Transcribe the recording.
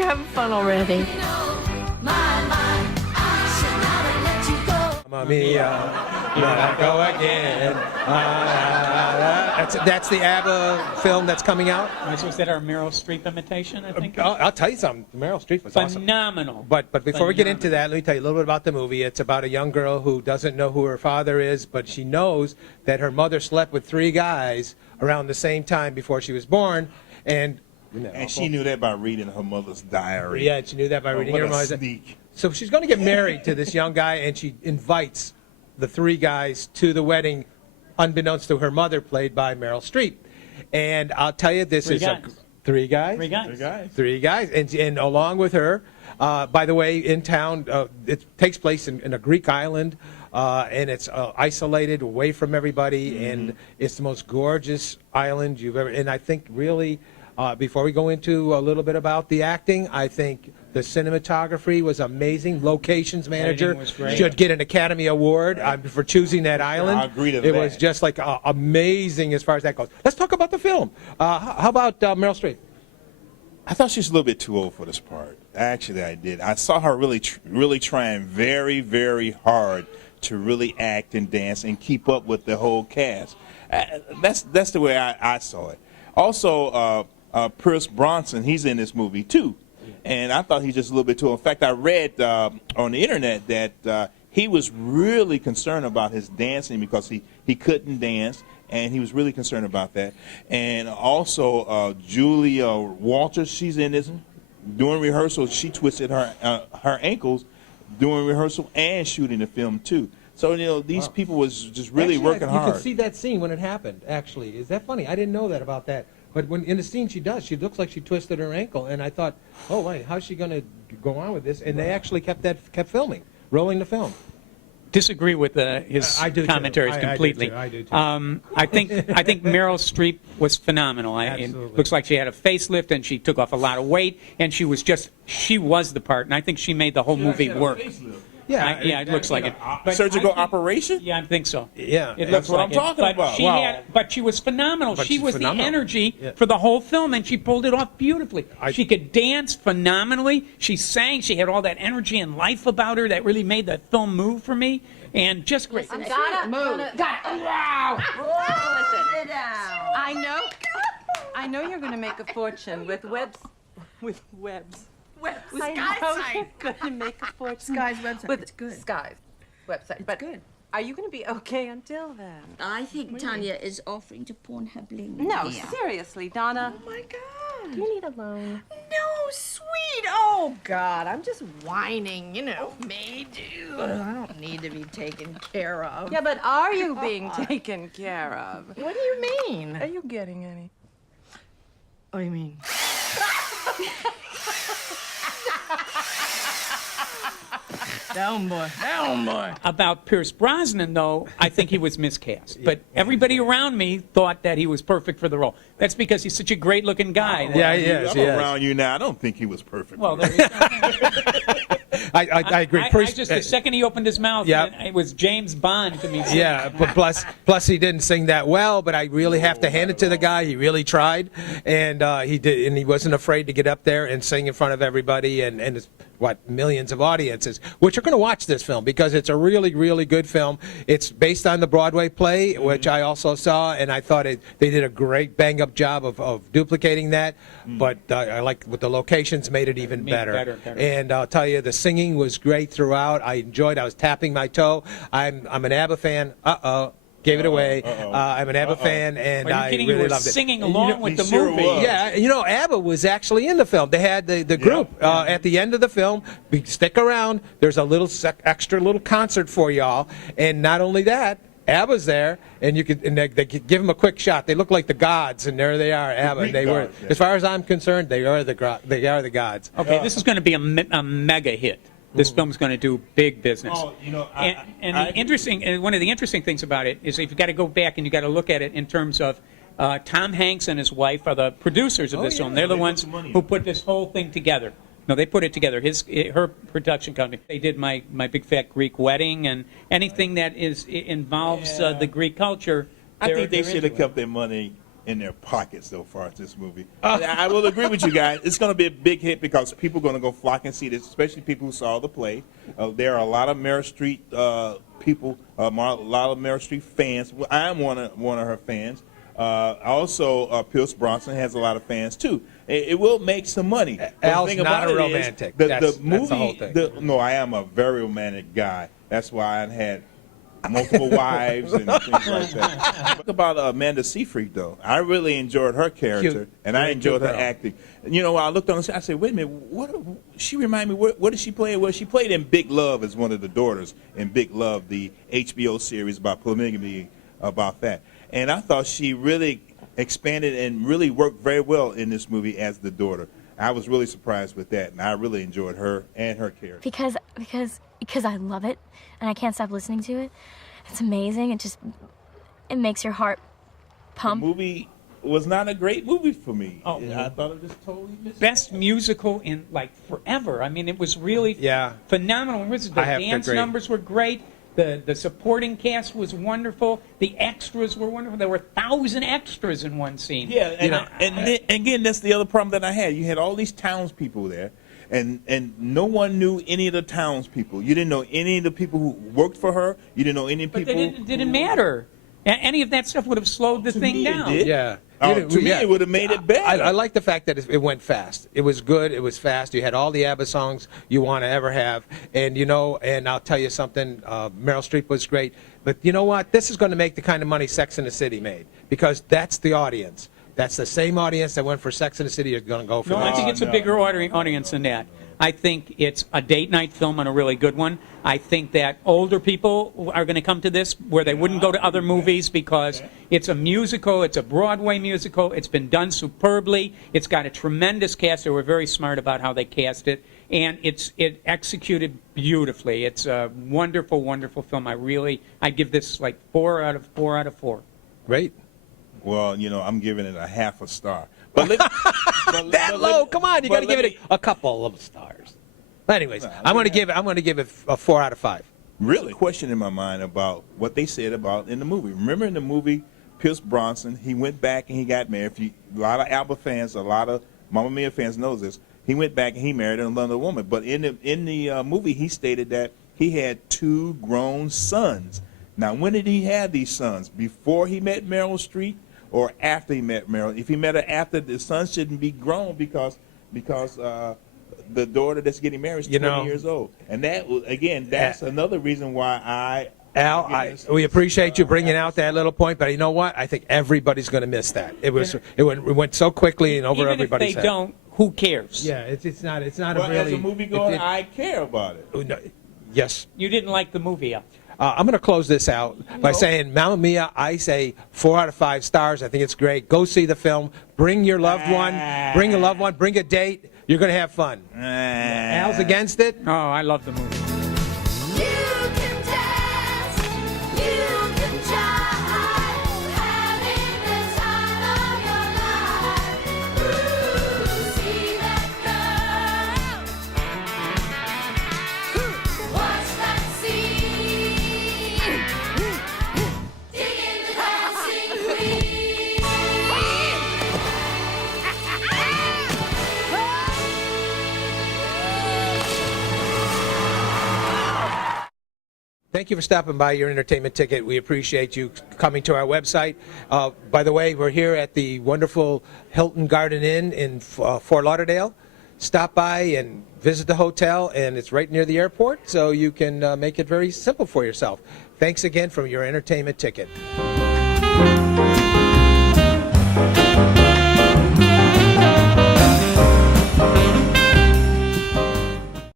you're having fun already. Mamma mia, here I go again. That's the ABBA film that's coming out. Was that our Meryl Streep imitation, I think? I'll tell you something. Meryl Streep was awesome. Phenomenal. But before we get into that, let me tell you a little bit about the movie. It's about a young girl who doesn't know who her father is, but she knows that her mother slept with 3 guys around the same time before she was born, and she knew that by reading her mother's diary. Yeah, she knew that by reading her mother's. Sneak. So she's going to get married to this young guy, and she invites the 3 guys to the wedding, unbeknownst to her mother, played by Meryl Streep. And I'll tell you, this is 3 guys. 3 guys. 3 guys, and along with her, by the way, in town, it takes place in a Greek island, and it's isolated, away from everybody, and it's the most gorgeous island you've ever. And I think really, before we go into a little bit about the acting, I think the cinematography was amazing. Locations manager should get an Academy Award for choosing that island. I agree to that. It was just like amazing as far as that goes. Let's talk about the film. How about Meryl Streep? I thought she was a little bit too old for this part. Actually, I did. I saw her really trying very, very hard to really act and dance and keep up with the whole cast. That's the way I saw it. Also, Pierce Brosnan, he's in this movie too. And I thought he was just a little bit too. In fact, I read on the internet that he was really concerned about his dancing because he couldn't dance, and he was really concerned about that. And also Julia Walters, she's in this. During rehearsal, she twisted her ankles during rehearsal and shooting the film too. So these people was just really working hard. You could see that scene when it happened. Actually, is that funny? I didn't know that about that. But when in the scene she does, she looks like she twisted her ankle, and I thought, oh wait, how's she going to go on with this? And they actually kept filming, rolling the film. Disagree with his commentaries completely. I do too. I think Meryl Streep was phenomenal. It looks like she had a facelift and she took off a lot of weight, and she was the part, and I think she made the whole movie work. Yeah, it looks like it. Surgical operation? Yeah, I think so. Yeah, that's what I'm talking about. But she was phenomenal. She was the energy Yeah. for the whole film, and she pulled it off beautifully. She could dance phenomenally. She sang. She had all that energy and life about her that really made the film move for me, and just great. Listen, gotta move. Wow. Listen, sit down. I know you're going to make a fortune with webs. Sky's You're going to make a fortune. Sky's website. With It's good. Sky's website. It's But good. are you going to be okay until then? I think Tanya is offering to pawn her bling. No, here. seriously, Donna. Oh my God. You need a loan. No, sweet. Oh God, I'm just whining. Me too. I don't need to be taken care of. Yeah, but are you being taken care of? What do you mean? Are you getting any? Oh, you mean? Down, boy. About Pierce Brosnan, though, I think he was miscast. But everybody around me thought that he was perfect for the role. That's because he's such a great-looking guy. Yeah, he is. I'm around you now. I don't think he was perfect. Well, there you go. I agree. The second he opened his mouth, it was James Bond to me. Yeah, but plus he didn't sing that well. But I really have to hand it to the guy. He really tried, and he did, and he wasn't afraid to get up there and sing in front of everybody and millions of audiences, which are going to watch this film because it's a really, really good film. It's based on the Broadway play, which I also saw, and I thought they did a great bang-up job of duplicating that. But I like with the locations made it even better. And I'll tell you, the singing was great throughout. I enjoyed. I was tapping my toe. I'm an ABBA fan. Gave it away. I'm an ABBA fan, and I really loved it. Singing along with the movie. Yeah, ABBA was actually in the film. They had the group at the end of the film. Stick around. There's a little extra little concert for y'all, and not only that, ABBA's there, and they could give them a quick shot. They look like the gods, and there they are, ABBA. And they were, as far as I'm concerned, they are the gods. Okay, this is going to be a mega hit. This film's going to do big business. Oh, One of the interesting things about it is you've got to go back and you've got to look at it in terms of Tom Hanks and his wife are the producers of this film. They're the ones who put this whole thing together. No, they put it together. Her production company. They did my Big Fat Greek Wedding and anything that involves the Greek culture. I think they should have kept their money in their pockets so far as this movie. I will agree with you guys. It's going to be a big hit because people are going to go flock and see this, especially people who saw the play. There are a lot of Meryl Streep people, a lot of Meryl Streep fans. I am one of her fans. Also, Pierce Brosnan has a lot of fans too. It will make some money. Al's not a romantic. The movie. That's the whole thing. No, I am a very romantic guy. That's why I had multiple wives and things like that. Talk about Amanda Seyfried, though. I really enjoyed her character, Cute. and I Very enjoyed cute her girl. acting. You know, I looked on the I said, wait a minute, what? She reminded me, what did she play? Well, she played in Big Love as one of the daughters in Big Love, the HBO series about polygamy, about that. And I thought she really expanded and really worked very well in this movie as the daughter. I was really surprised with that, and I really enjoyed her and her character. Because I love it, and I can't stop listening to it. It's amazing. It makes your heart pump. The movie was not a great movie for me. Oh. I thought it was totally Best musical in like forever. I mean, it was really phenomenal. The I have to dance agree. numbers were great. The supporting cast was wonderful. The extras were wonderful. There were 1,000 extras in one scene. Yeah, and then, again, that's the other problem that I had. You had all these townspeople there, and no one knew any of the townspeople. You didn't know any of the people who worked for her. You didn't know any But people. it didn't matter. Any of that stuff would have slowed the thing me, it down. did. Yeah. To me, it would have made it better. I like the fact that it went fast. It was good. It was fast. You had all the ABBA songs you want to ever have. And, and I'll tell you something, Meryl Streep was great. But you know what? This is going to make the kind of money Sex and the City made because that's the audience. That's the same audience that went for Sex and the City is going to go for No, I this. think it's a bigger audience than that. I think it's a date night film and a really good one. I think that older people are going to come to this where they wouldn't go to other movies because it's a musical, it's a Broadway musical, it's been done superbly, it's got a tremendous cast. They were very smart about how they cast it, and it executed beautifully. It's a wonderful, wonderful film. I give this like 4 out of 4. Great. Well, I'm giving it a half a star. But That low? Come on, you got to give it a couple of stars. But anyways, I'm going to give it a 4 out of 5. Really question in my mind about what they said about in the movie. Remember in the movie, Pierce Brosnan, he went back and he got married. A lot of ABBA fans, a lot of Mamma Mia fans knows this. He went back and he married another woman. But in the movie, he stated that he had 2 grown sons. Now, when did he have these sons? Before he met Meryl Streep or after he met Meryl? If he met her after, the son shouldn't be grown because the daughter that's getting married is 20 years old. And that's another reason why Al, we appreciate you bringing out that little point, but you know what? I think everybody's going to miss that. It went so quickly and over Even everybody's if they head. don't, who cares? Yeah, it's not well, a really. as a moviegoer, I care about it. No, yes. You didn't like the movie, Al. I'm going to close this out by saying, Mamma Mia, I say 4 out of 5 stars. I think it's great. Go see the film. Bring your loved one. Bring a loved one. Bring a date. You're going to have fun. Al's against it. Oh, I love the movie. You can dance, you can jive, having the time of your life. Ooh, see that girl, watch that scene, digging the dancing queen. Thank you for stopping by Your Entertainment Ticket. We appreciate you coming to our website. By the way, we're here at the wonderful Hilton Garden Inn in Fort Lauderdale. Stop by and visit the hotel, and it's right near the airport, so you can make it very simple for yourself. Thanks again from Your Entertainment Ticket.